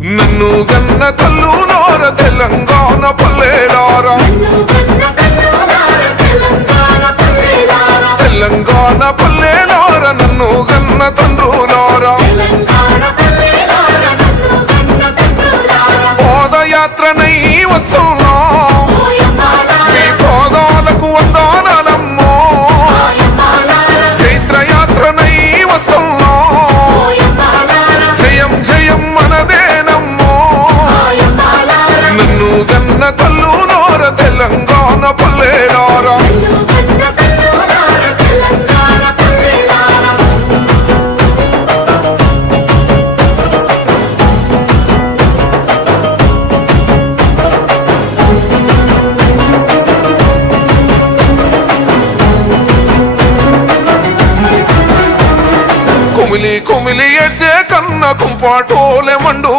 నన్ను గన్న తల్లులార తెలంగాణ పల్లెలారా తెలంగాణ పల్లెలార నన్ను గన్న తండ్రులారా పాదయాత్రనై వస్తున్నా మీ పాదాలకు వందనాలమ్మో చైత్రయాత్రనై వస్తున్నా జయం జయం మనదేనమ్మో నన్ను గన్న తల్లులార తెలంగాణ పల్లెలారా కుమిలి కుమిలి ఏడ్చే కన్న కుంపాటోలే మండు